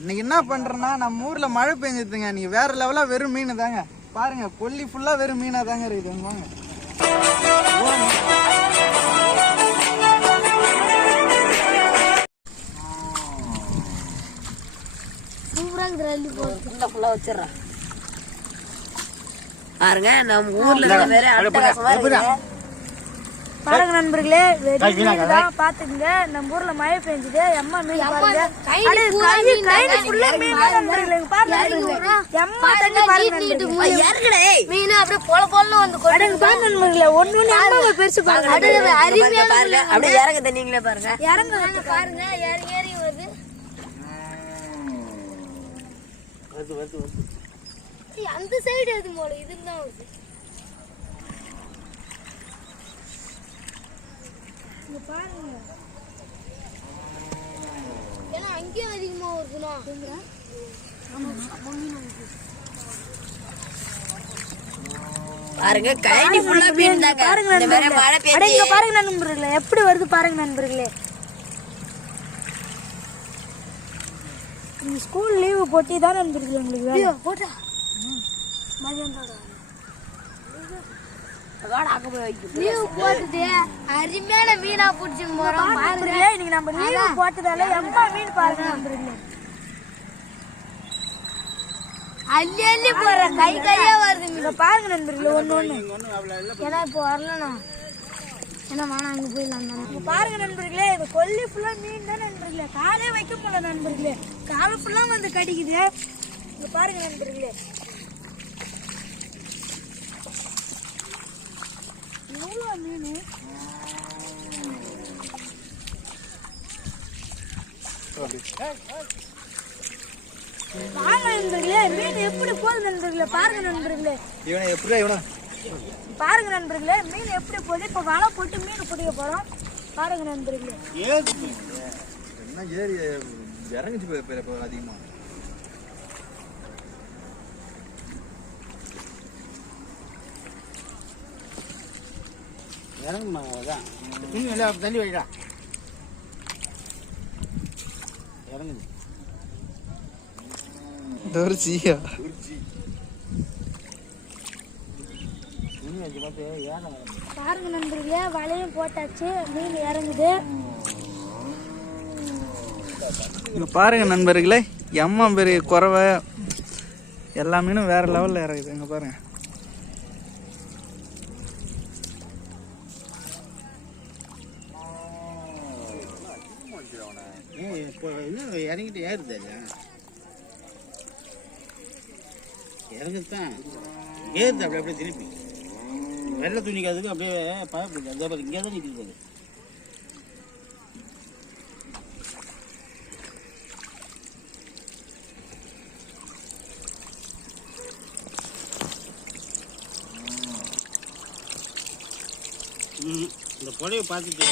இன்னைக்கு என்ன பண்றேன்னா நம்ம ஊர்ல மழை பெஞ்சிருதுங்க. நீங்க வேற லெவலா வெறும் மீன் தாங்க பாருங்க. கொல்லி ஃபுல்லா வெறும் மீனா தாங்க இருக்குது. வாங்க பாருங்க நம்ம ஊர்ல வேற பாருங்க நண்பர்களே, பாத்துக்கங்க. நம்ம ஊர்ல மழை பெஞ்சுது. அம்மா மீன் பாருங்க, மீன் அப்படியே பொல பொலன்னு வந்து ஒண்ணு பெருசு பாருங்க. அப்படியே இறங்குது. நீங்களே பாருங்க, இறங்க பாருங்க. ஏறி வருது. அந்த சைடு எது போல இதுதான் வருது. பாருங்க, ஏன்னா அங்கேயும் அதிகமா வருதுன்னா பாருங்க. கைடி ஃபுல்லா மீன் தாங்க. இந்த மாதிரி மழை பெய்யுது. பாருங்க நண்பர்களே, எப்படி வருது பாருங்க நண்பர்களே. இந்த ஸ்கூல் லீவு போட்டி தான் நண்பர்களே உங்களுக்கு போட்டா அருமையான மீனா பிடிச்சுங்க இன்னைக்கு நம்ம லீவு போட்டதால எம்மா மீன் பாருங்க நண்பர்களே. அள்ளி அள்ளி போற கை கையா வருது மீன் பாருங்க நண்பர்களே. ஒண்ணு ஏன்னா இப்போ வரலண்ணா, ஏன்னா வேணா அங்க போயிடலாம். பாருங்க நண்பர்களே, இது கொல்லி ஃபுல்லா மீன் தான் நண்பர்களே. காலே வைக்க முடியல நண்பர்களே, காலை ஃபுல்லா வந்து கடிக்குது. இங்க பாருங்க நண்பர்களே, எவ்வளோ மீன். பாருங்க நண்பர்களே, மீன் எப்படி போகுது நண்பர்களே. பாருங்க நண்பர்களே, பாருங்க நண்பர்களே, மீன் எப்படி போகுது. இப்ப வலை போட்டு மீன் பிடிக்க போறோம். பாருங்க நண்பர்களே, இறங்கிச்சு அதிகமா. இறங்குமா தள்ளி வைடா. இறங்குது பாருங்க நண்பர்களே, வலையும் போட்டாச்சு, மீன் இறங்குது. பாருங்க நண்பர்களே, எம்மா பெரிய குறவை எல்லா மீனும் வேற லெவல்ல இறங்குது. இங்க பாருங்க. இறங்கிட்டு ஏறுது இறங்குதான் ஏறுது. அப்படி அப்படியே திருப்பி வெள்ளை துணிக்காதுக்கு அப்படியே பயப்படுது. அதே மாதிரி இங்கே தான் நிற்கிறது. இந்த புடவை பார்த்துட்டு